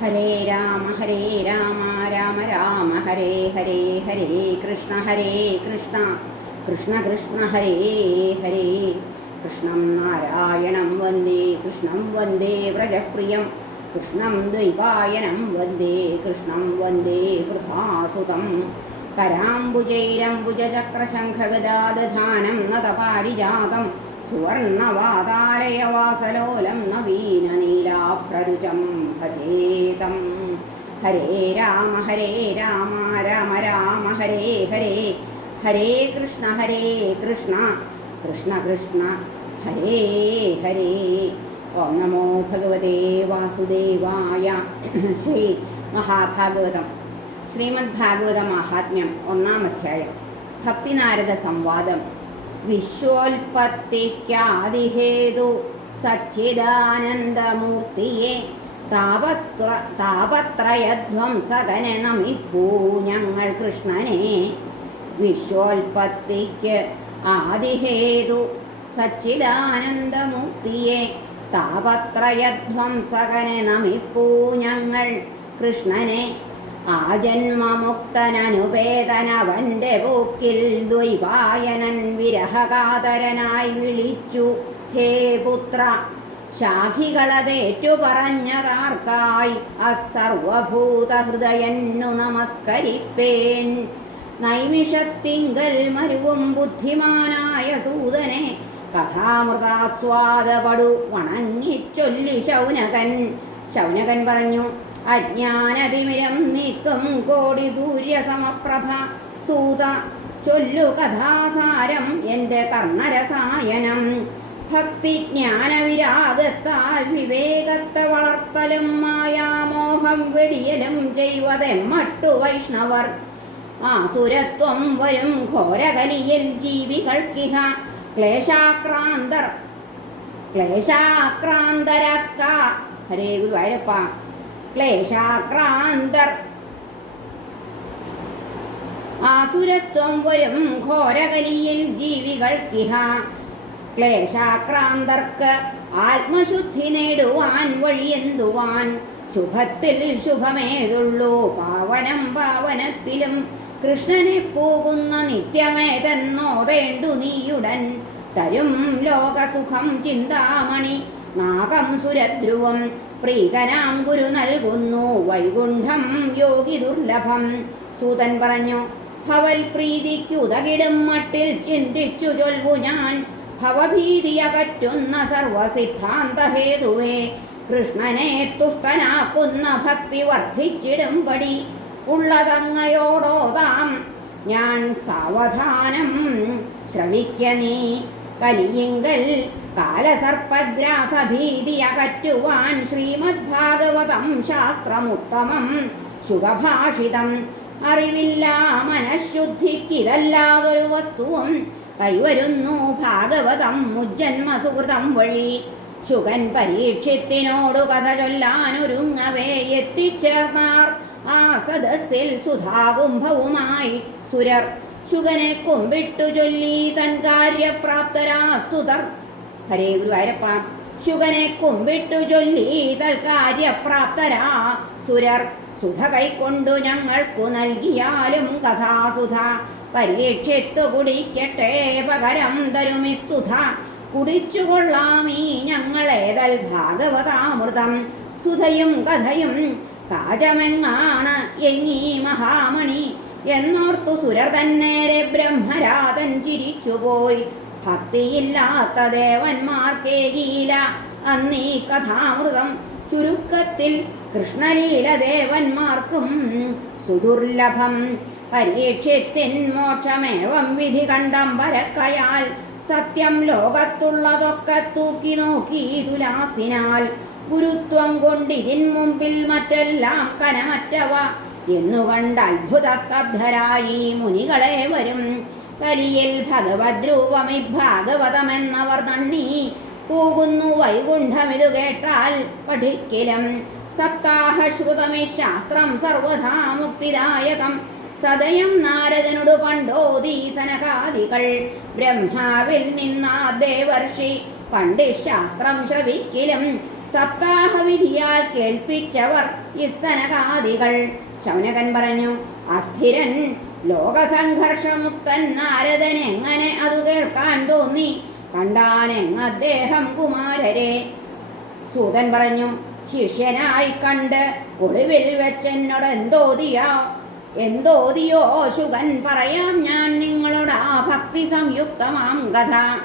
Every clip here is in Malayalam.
ഹരേ രാമ ഹരേ രാമ രാമ രാമ ഹരേ ഹരേ ഹരേ കൃഷ്ണ ഹരേ കൃഷ്ണ. കൃഷ്ണ കൃഷ്ണ ഹരേ ഹരേ. കൃഷ്ണം നാരായണം വന്ദേ കൃഷ്ണം വന്ദേ വ്രജപ്രിയം. കൃഷ്ണം ദ്വൈപായനം വന്ദേ കൃഷ്ണം വന്ദേ വൃഥാസുതം. കരാംബുജൈരംബുജചക്രശംഖഗദാദധാനം നതപാരിജാതം സുവർണവാതാലയവാസലോലം നവീനനീലാപ്രരുചം ഭജേതം ഹരേ രാമ ഹരേ രാമ രാമ രാമ ഹരേ ഹരേ. ഹരേ കൃഷ്ണ ഹരേ കൃഷ്ണ. കൃഷ്ണ കൃഷ്ണ. ഹരേ ഹരേ. ഓം നമോ ഭഗവതേ വാസുദേവായ ശ്രീ മഹാഭാഗവതം. ശ്രീമദ് ഭാഗവത മഹാത്മ്യം ഒന്നാം അധ്യായം. ഭക്തിനാരദ സംവാദം. വിശ്വോൽപത്തിക്കാദിഹേതു സച്ചിദാനന്ദമൂർത്തിയെ താപത്ര താപത്രയധ്വംസകനെ നമിപ്പൂ ഞങ്ങൾ കൃഷ്ണനെ. വിശ്വോൽപത്തിക്ക് ആദിഹേതു സച്ചിദാനന്ദമൂർത്തിയെ താപത്രയധ്വംസകനെ നമിപ്പൂ ഞങ്ങൾ കൃഷ്ണനെ. ആ ജന്മമുക്തനനുപേതനവന്റെ പൂക്കിൽ ദ്വൈവായനൻ വിരഹകാതരനായി വിളിച്ചു ഹേ പുത്ര ശാഖികളതേറ്റു പറഞ്ഞതാർക്കായി അസർവഭൂതഹൃദയന്നു നമസ്കരിപ്പേൻ. നൈമിഷത്തിങ്കൽ മരുവും ബുദ്ധിമാനായ സൂതനെ കഥാമൃതാസ്വാദപടു വണങ്ങിച്ചൊല്ലി ശൗനകൻ. ശൗനകൻ പറഞ്ഞു അജ്ഞാനതിമിരം നീക്കും കോടി സൂര്യസമപ്രഭ. സൂത ചൊല്ലു കഥാസാരം എന്റെ കർണരസായനം. ഭക്തി ജ്ഞാനവിരാഗത്താൽ വിവേകത്തെ വളർത്തലും മായാമോഹം വെടിയലും ചെയ്വതെമ്മട്ടു വൈഷ്ണവർ. ആസുരത്വം വരും ഘോരകലിയിൽ ജീവികൾക്കിഹ. ക്ലേശാക്രാന്തർ ക്ലേശാക്രാന്തരക്ക. ഹരേ ഗുരുവായൂരപ്പ. ക്ലേശാക്രാന്തർ ആസുരത്വം വരും ഘോരകലിയിൽ ജീവികൾക്കിഹ. ക്ലേശാക്രാന്തർക്ക് ആത്മശുദ്ധി നേടുവാൻ വഴിയെന്തുവാൻ ശുഭത്തിൽ ശുഭമേതുള്ളൂ. പാവനം പാവനത്തിലും കൃഷ്ണനെ പോകുന്ന നിത്യമേതെന്നോതേണ്ടു നീയുടൻ. തരും ലോകസുഖം ചിന്താമണി നാഗം സുരധ്രുവം പ്രീതനാം ഗുരു നൽകുന്നു. വൈകുണ്ഠം യോഗി ദുർലഭം. സൂതൻ പറഞ്ഞു ഭവൽ പ്രീതിക്കുതകിടും മട്ടിൽ ചിന്തിച്ചു ചൊൽവു ഞാൻ. ഭവഭീതിയകറ്റുന്ന സർവസിദ്ധാന്തഹേതുവേ കൃഷ്ണനെ തുഷ്ടനാക്കുന്ന ഭക്തി വർദ്ധിച്ചിടും പടി. ഉള്ളതങ്ങയോടോതാം. ഞാൻ സാവധാനം ശ്രവിക്ക നീ. കലിയിങ്കൽ കാലസർപ്പഗ്രാസഭീതി അകറ്റുവാൻ ശ്രീമദ് ഭാഗവതം ശാസ്ത്രമുത്തമം ശുഭഭാഷിതം. അറിവില്ല മനഃശുദ്ധിക്കിതല്ലാതൊരു വസ്തുവും കൈവരുന്നു ഭാഗവതം മുജ്ജന്മ സുഹൃതം വഴി. ശുഗൻ പരീക്ഷത്തിനോടു കഥ ചൊല്ലാനൊരുങ്ങവേ എത്തിച്ചേർന്നാർ. ആ സദസ്സിൽ സുധാകുംഭവുമായി സുരർ. ശുഗനെ കുമ്പിട്ടു ചൊല്ലി തൻ കാര്യപ്രാപ്തരാസ്തുതർ ഹരേ ഗുരുവായൂരപ്പ. ശുഗനെ കുമ്പിട്ടു ചൊല്ലി തൽക്കാര്യപ്രാപ്തരാ സുരർ സുധ കൈക്കൊണ്ടു ഞങ്ങൾക്കു നൽകിയാലും കഥാസുധ. പരീക്ഷിത്തു കുടിക്കട്ടെ പകരം തരുമി സുധ. കുടിച്ചുകൊള്ളാമീ ഞങ്ങളേതൽ ഭാഗവതാമൃതം. സുധയും കഥയും കാജമെങ്ങാണ് എങ്ങീ മഹാമണി. എന്നോർത്തു സുരർ തന്നേരെ ബ്രഹ്മരാതൻ ചിരിച്ചുപോയി. ഭക്തിയില്ലാത്ത ദേവന്മാർക്കേകീല അന്നീ കഥാമൃതം ചുരുക്കത്തിൽ കൃഷ്ണലീല ദേവന്മാർക്കും സുദുർലഭം. പരീക്ഷത്തിൻ മോക്ഷമേവം വിധി കണ്ടംബരക്കയാൽ സത്യം ലോകത്തുള്ളതൊക്കെ തൂക്കി നോക്കി തുലാസിനാൽ. ഗുരുത്വം കൊണ്ടിതിൻ മുമ്പിൽ മറ്റെല്ലാം കനമറ്റവ. എന്നുകണ്ട് അത്ഭുത സ്തബ്ധരായി മുനികളെ വരും കലിയിൽ ഭാഗവതമെന്നവർ തണ്ണി പോകുന്നു വൈകുണ്ഠമിതു കേട്ടാൽ പഠിക്കലും. സപ്താഹശ്രുതമി ശാസ്ത്രം സർവഥാ മുക്തിദായകം. സദയം നാരദനോട് പണ്ടോദീ സനകാദികൾ. ബ്രഹ്മാവിൽ നിന്നാ ദേവർഷി പണ്ഡിശാസ്ത്രം ശ്രവിക്കിലും. സപ്താഹവിധിയാൽ കേൾപ്പിച്ചവർ ഇസനകാദികൾ. ശൗനകൻ പറഞ്ഞു അസ്ഥിരൻ ലോകസംഘർഷമുക്തൻ നാരദൻ എങ്ങനെ അത് കേൾക്കാൻ തോന്നി? കണ്ടാനെങ് അദ്ദേഹം കുമാരരെ? സൂതൻ പറഞ്ഞു ശിഷ്യനായി കണ്ട് ഒളിവിൽ വെച്ചെന്നോട് എന്തോതിയോ? എന്തോതിയോ ശുഗൻ പറയാം ഞാൻ നിങ്ങളുടെ ആ ഭക്തി സംയുക്തമാം കഥ.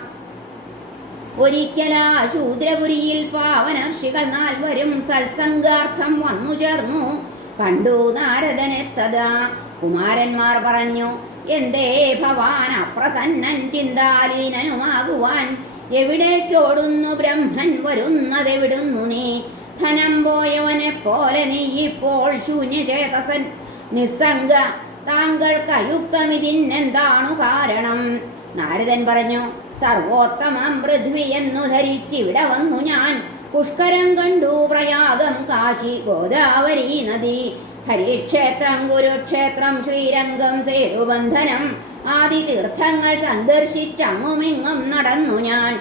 ഒരിക്കലാ ശൂദ്രപുരിയിൽ പാവനർഷികൾ നാൽവരും സത്സംഗാർത്ഥം വന്നു ചേർന്നു. കണ്ടു നാരദനെത്തതാ. കുമാരന്മാർ പറഞ്ഞു എന്തേ ഭവാൻ അപ്രസന്നൻ ചിന്താലീനനുമാകുവാൻ? എവിടേക്കോടുന്നു ബ്രഹ്മൻ? വരുന്നതെവിടുന്നു നീ? ധനം പോയവനെ പോലെ നീ ഇപ്പോൾ ശൂന്യചേതസൻ. നിസ്സംഗ താങ്കൾക്ക് അയുക്തമിതിനെന്താണു കാരണം? നാരദൻ പറഞ്ഞു സർവോത്തമം പൃഥ്വി എന്നു ധരിച്ചിവിടെ വന്നു ഞാൻ. പുഷ്കരം കണ്ടു പ്രയാഗം കാശി ഗോദാവരി നദി. ഹരിക്ഷേത്രം ഗുരുക്ഷേത്രം ശ്രീരംഗം സേതുബന്ധനം ആദി തീർത്ഥങ്ങൾ സന്ദർശിച്ചങ്ങുമിങ്ങും നടന്നു ഞാൻ.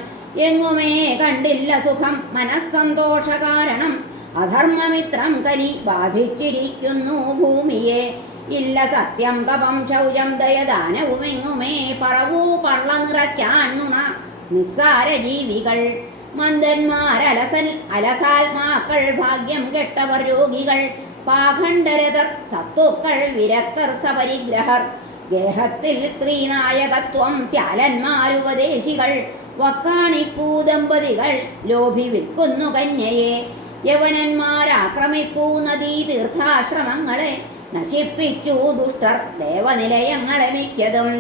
എങ്ങുമേ കണ്ടില്ല സുഖം മനസ്സന്തോഷ കാരണം. അധർമ്മമിത്രം കലി ബാധിച്ചിരിക്കുന്നു ഭൂമിയെ. ഇല്ല സത്യം തപം ശൗചം ദയദാനവുമെങ്ങുമേ. പറവൂ പള്ള നിറയ്ക്കാൻ നിസ്സാര ജീവികൾ മന്ദന്മാരലസൽ അലസാത്മാക്കൾ ഭാഗ്യം കെട്ടവർ രോഗികൾ. പാഖണ്ഡരതർ സത്വക്കൾ വിരക്തർ സപരിഗ്രഹർ. ഗേഹത്തിൽ സ്ത്രീനായകത്വം ശ്യാലന്മാരുപദേശികൾ വക്കാണിപ്പൂ ദമ്പതികൾ ലോഭി വിൽക്കുന്നു കന്യയെ. യവനന്മാരാക്രമിപ്പൂ നദീ തീർത്ഥാശ്രമങ്ങളെ. നശിപ്പിച്ചു ദുഷ്ടർ ദേവനിലയങ്ങളെ മിക്കതും.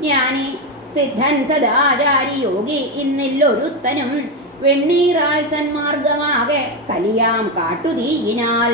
ജ്ഞാനി സിദ്ധൻ സദാചാരി യോഗി ഇന്നില്ലൊരുത്തനും. വെണ്ണീറായി സന്മാർഗമാകെ കലിയാം കാട്ടുതീയിനാൽ.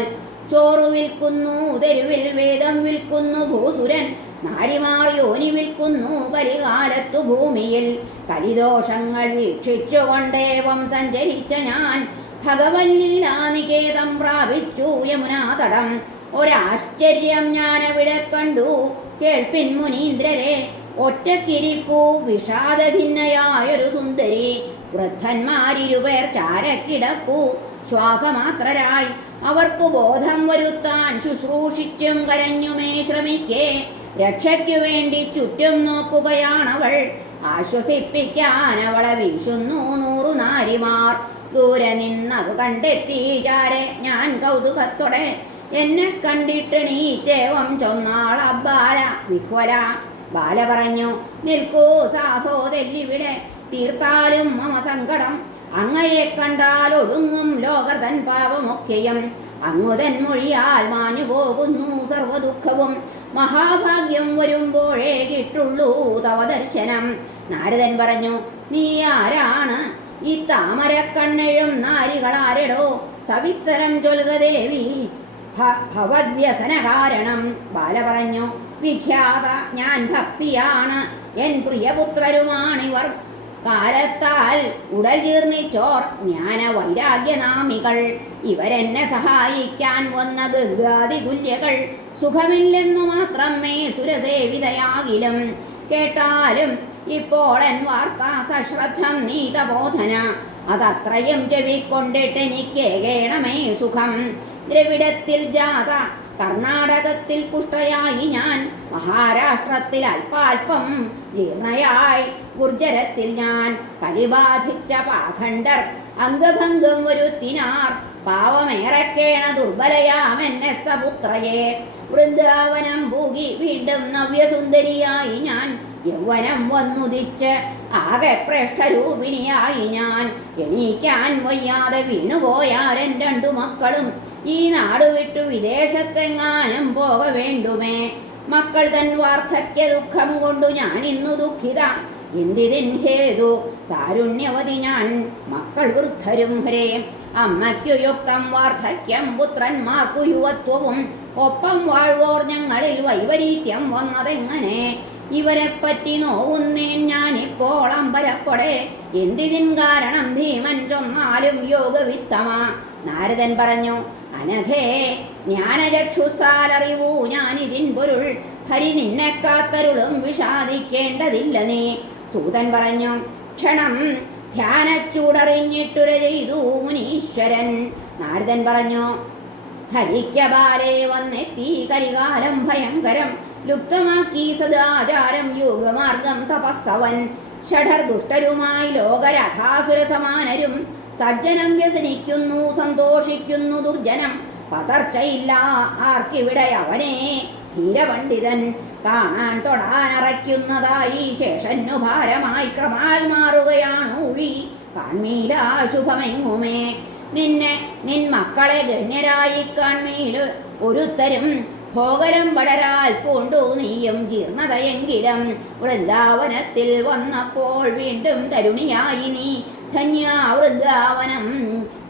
ചോറു വിൽക്കുന്നു തെരുവിൽ വേദം വിൽക്കുന്നു ഭൂസുരൻ നാരിമാർ യോനി വിൽക്കുന്നു കലികാലത്തു ഭൂമിയിൽ. കലിദോഷങ്ങൾ വീക്ഷിച്ചുകൊണ്ടേവം സഞ്ചരിച്ച ഞാൻ. ഭഗവല്ലീലാനികേതം പ്രാപിച്ചു യമുനാതടം. ഒരാശ്ചര്യം ഞാനവിടെ കണ്ടു കേൾപ്പിൻ മുനീന്ദ്രരെ. ഒറ്റക്കിരിപ്പൂ വിഷാദഭിന്നയായൊരു സുന്ദരി. വൃദ്ധന്മാരിരുപേർ ചാരക്കിടക്കൂ ശ്വാസമാത്രരായി. അവർക്കു ബോധം വരുത്താൻ ശുശ്രൂഷിച്ചും കരഞ്ഞുമേ ശ്രമിക്കേ. രക്ഷയ്ക്കു വേണ്ടി ചുറ്റും നോക്കുകയാണവൾ. ആശ്വസിപ്പിക്കാൻ അവളെ വീശുന്നു നൂറു നാരിമാർ ദൂരെ നിന്നതു കണ്ടെത്തി ചാരെ ഞാൻ കൗതുകത്തോടെ. എന്നെ കണ്ടിട്ട് നീറ്റേവം ചൊന്നാള അബ്ബാല വിഹ്വല ബാല പറഞ്ഞു. നിൽക്കൂ സാഹോദല്ലിവിടെ തീർത്താലും മമ സങ്കടം. അങ്ങയെ കണ്ടാൽ ഒടുങ്ങും ലോകതൻ പാപമൊക്കെയും. അങ്ങുതൻ മൊഴിയാൽ മാഞ്ഞു പോകുന്നു സർവദുഃഖവും മഹാഭാഗ്യം വരുമ്പോഴേ കിട്ടുള്ളൂ തവ ദർശനം നാരദൻ പറഞ്ഞു നീ ആരാണ്? ഈ താമരക്കണ്ണെഴും നാരികളാരടോ? സവിസ്തരം ചൊൽക ദേവി. ഭ- ഭവദ്വ്യസന കാരണം. ബാല പറഞ്ഞു വിഖ്യാത ഞാൻ ഭക്തിയാണ്. എൻ പ്രിയപുത്രരുമാണിവർ. കാലത്താൽ ഉടൽ ജീർണിച്ചോർ ജ്ഞാന വൈരാഗ്യനാമികൾ ഇവരെന്നെ സഹായിക്കാൻ വന്ന ഗംഗാതികുല്യകൾ സുഖമില്ലെന്നു മാത്രമേ സുരസേവിതയാകിലും. കേട്ടാലും ഇപ്പോൾ എൻ വാർത്ത സശ്രദ്ധം നീതബോധന. അതത്രയും ചെവിക്കൊണ്ടിട്ട് എനിക്കേകേണമേ സുഖം. ദ്രവിഡത്തിൽ ജാത കർണാടകത്തിൽ പുഷ്ടയായി ഞാൻ മഹാരാഷ്ട്രത്തിൽ അല്പാൽപം ജീർണയായി. ഗുർജരത്തിൽ ഞാൻ കലിബാധിച്ച പാഖണ്ഡർ അംഗഭംഗം വരുത്തിനാർ പാവമേറക്കേണ ദുർബലയാമെന്നെ സപുത്രയെ. വൃന്ദാവനം പൂകി വീണ്ടും നവ്യസുന്ദരിയായി ഞാൻ യൗവനം വന്നുദിച്ച് ആകെ പ്രേഷ്ഠരൂപിണിയായി ഞാൻ. എണീക്കാൻ വയ്യാതെ വീണുപോയാരൻ രണ്ടു മക്കളും ഈ നാട് വിട്ടു വിദേശത്തെങ്ങാനും പോക വേണ്ടുമേ. മക്കൾ തൻ വാർദ്ധക്യ ദുഃഖം കൊണ്ടു ഞാൻ ഇന്നു ദുഃഖിത. എന്തിതിൻ ഹേതു? താരുണ്യവതി ഞാൻ. മക്കൾ വൃദ്ധരും ഹരേ. അമ്മയ്ക്കു യുക്തം വാർദ്ധക്യം പുത്രന്മാർക്കു യുവത്വവും. ഒപ്പം വാഴ്വോർ ഞങ്ങളിൽ വൈപരീത്യം വന്നതെങ്ങനെ? ഇവരെ പറ്റി നോവുന്നേൻ ഞാനിപ്പോൾ അമ്പരപ്പെടെ. എന്തിതിൻ കാരണം ധീമൻ ചൊന്നാലും യോഗവിത്തമാ. നാരദൻ പറഞ്ഞു അനഘേ ജ്ഞാനചക്ഷുസാലറിവൂ ഞാനിതിൻ പൊരുൾ. ഹരി നിന്നെ കാത്തരുളും വിഷാദിക്കേണ്ടതില്ല നീ. സൂതൻ പറഞ്ഞു ക്ഷണം ധ്യാനച്ചൂടറിഞ്ഞിട്ടുര ചെയ്തു മുനീശ്വരൻ. നാരദൻ പറഞ്ഞു ഹരിക്കബാലെ വന്നെത്തി കലികാലം ഭയങ്കരം. ലുപ്തമാക്കി സദാചാരം യോഗമാർഗം തപസ്സവൻ. ഷഠർ ദുഷ്ടരുമായി ലോകരഥാസുര സമാനരും സജ്ജനം വ്യസനിക്കുന്നു സന്തോഷിക്കുന്നു ദുർജനം. പതർച്ചയില്ല ആർക്കിവിടെ അവനെ? ധീരപണ്ഡിതൻ കാണാൻ തൊടാനറയ്ക്കുന്നതായി ശേഷന്നു ഭാരമായി ക്രമാൽ മാറുകയാണ് ഊഴി കാൺമീല ശുഭമെങ്ങുമേ? നിന്നെ നിൻ മക്കളെ ഗണ്യരായി കാൺമീൽ ഒരുത്തരും ഭോഗലം പടരാൽ പൂണ്ടു നീയും ജീർണതയെങ്കിലും വൃന്ദാവനത്തിൽ വന്നപ്പോൾ വീണ്ടും തരുണിയായി നീ. ധന്യ നീളഭക്തി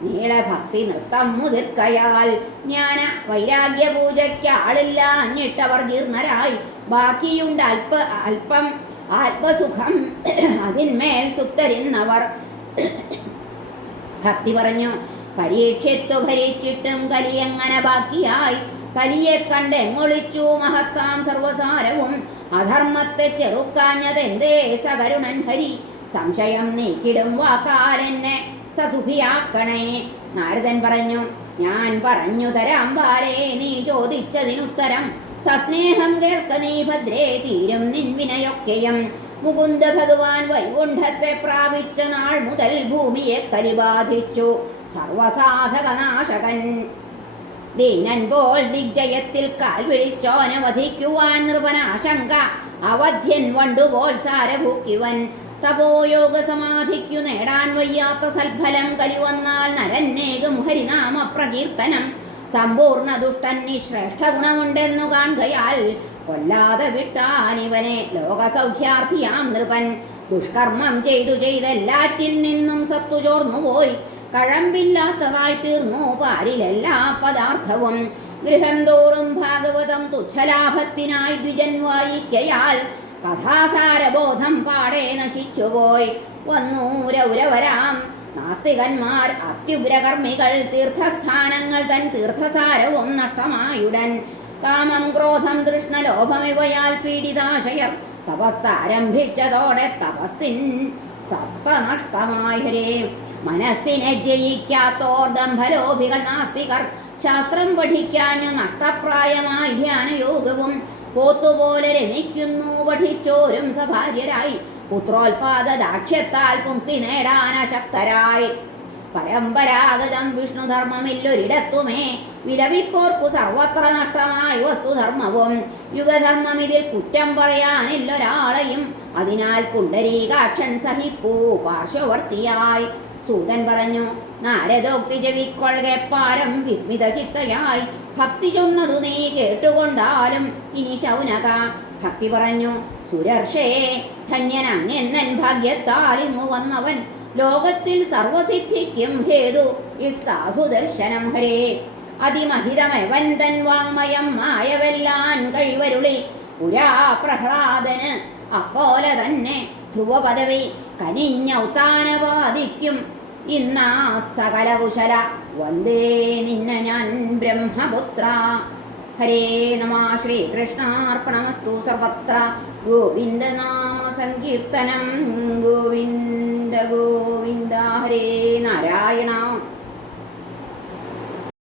നീളെ ഭക്തി നൃത്തം മുതിർക്കയാൽ ജ്ഞാന വൈരാഗ്യ പൂജയ്ക്ക് ആളില്ല. അഞ്ഞിട്ടവർ ജീർണരായി. ബാക്കിയുണ്ട് അല്പ അല്പം ആത്മസുഖം. അതിന്മേൽ സുപ്തരുന്നവർ. ഭക്തി പറഞ്ഞു പരീക്ഷത്തു ഭരിച്ചിട്ടും കലിയെങ്ങനെ ബാക്കിയായി? കലിയെ കണ്ട് എങ്ങൊളിച്ചു മഹത്താം സർവസാരവും. അധർമ്മത്തെ ചെറുക്കാഞ്ഞതെന്തേ സകരുണൻ ഹരി? സംശയം നീക്കിടും വാക്കാലെന്നെ. സസുഖിയാക്കണേ. നാരദൻ പറഞ്ഞു ഞാൻ പറഞ്ഞു തരാം ബാലേ നീ ചോദിച്ചതിനുത്തരം. സസ്നേഹം കേൾക്ക നീ ഭദ്രേ തീരും നിൻവിനയൊക്കെയും മുകുന്ദ ഭഗവാൻ വൈകുണ്ഠത്തെ പ്രാപിച്ച നാൾ മുതൽ ഭൂമിയെ കലിബാധിച്ചു. സർവസാധകനാശകൻ. ദീനൻ പോൽ ദിഗ്ജയത്തിൽ കാൽ വിളിച്ചോനവധിക്കുവാൻ നൃപനാശങ്ക. അവധ്യൻ വണ്ടുപോൽ സാരഭൂക്കിവൻ. തപോയോഗ സമാധിക്കു നേടാൻ വയ്യാത്ത സൽഫലം കലിവന്നാൽ നരന്നേകും ഹരിനാമ പ്രകീർത്തനം സമ്പൂർണ ദുഷ്ടന് ശ്രേഷ്ഠ ഗുണമുണ്ടെന്നു കാണുകയാൽ കൊല്ലാതെ വിട്ടാനിവനെ ലോകസൗഖ്യാർത്ഥിയാം നൃപൻ. ദുഷ്കർമ്മം ചെയ്തു ചെയ്തെല്ലാറ്റിൽ നിന്നും സത്തു ചോർന്നുപോയി. കഴമ്പില്ലാത്തതായി തീർന്നു പാലിലെല്ലാ പദാർത്ഥവും. ഗൃഹം തോറും ഭാഗവതം തുച്ഛലാഭത്തിനായി ദ്വിജൻ വായിക്കയാൽ കഥാസാരബോധം പാടെ നശിച്ചുപോയി. വന്നു രൗരവരാം. നാസ്തികന്മാർ അത്യുഗ്രകർമ്മികൾ തീർത്ഥസ്ഥാനങ്ങൾ തൻ തീർത്ഥസാരവും നഷ്ടമായുടൻ. കാമം ക്രോധം തൃഷ്ണലോഭമിവയാൽ പീഡിതാശയർ തപസ്സാരംഭിച്ചതോടെ തപസ്സിൻ സപ്തനഷ്ടമായി ഹരേ മനസ്സിനെ ജയിക്കാത്തോർ ദംഭലോഭികൾ നാസ്തികർ ശാസ്ത്രം പഠിക്കാനും നഷ്ടപ്രായമായി ധ്യാനയോഗവും പോത്തുപോലെ രമിക്കുന്നു പഠിച്ചോരും സഭാര്യരായി. പുത്രോത്പാദ ദാക്ഷ്യത്താൽ മുക്തി നേടാൻ അശക്തരായി. പരമ്പരാഗതം വിഷ്ണുധർമ്മമില്ലൊരിടത്തുമേ. വിലപിപ്പോർക്കു സർവത്ര നഷ്ടമായി വസ്തുധർമ്മവും. യുഗധർമ്മം ഇതിൽ കുറ്റം പറയാനില്ലൊരാളെയും അതിനാൽ പുണ്ടരീകാക്ഷൻ സഹിപ്പൂ പാർശ്വവർത്തിയായി. സൂതൻ പറഞ്ഞു നാരദോക്തി ചെവിക്കൊള്ളുക പാരം വിസ്മിത ചിത്തയായി ഭക്തി ചൊന്നതു നീ കേട്ടുകൊണ്ടാലും ഇനി ശൗനക. ഭക്തി പറഞ്ഞു സുരർഷേ ധന്യൻ അങ്ങെന്നൻ ഭാഗ്യത്താൽ വന്നവൻ. ലോകത്തിൽ സർവസിദ്ധിക്കും ഹേതു ഈ സാധു ദർശനം ഹരേ. അതിമഹിതമവൻ തൻ വാമയം മായവെല്ലാൻ കഴിവരുളി. പുരാ പ്രഹ്ലാദന് അപ്പോലെ തന്നെ ധ്രുവപദവി. കനിഞ്ഞൗത്താനവാദിക്കും ഇന്നാ സകല കുശല വന്ദേ നിന്ന ഞാൻ ബ്രഹ്മപുത്ര. ഹരേ നമ ശ്രീകൃഷ്ണാർപ്പണമസ്തു സർവത്ര. ഗോവിന്ദനാമ സങ്കീർത്തനം. ഗോവിന്ദ ഗോവിന്ദ ഹരേ നാരായണ.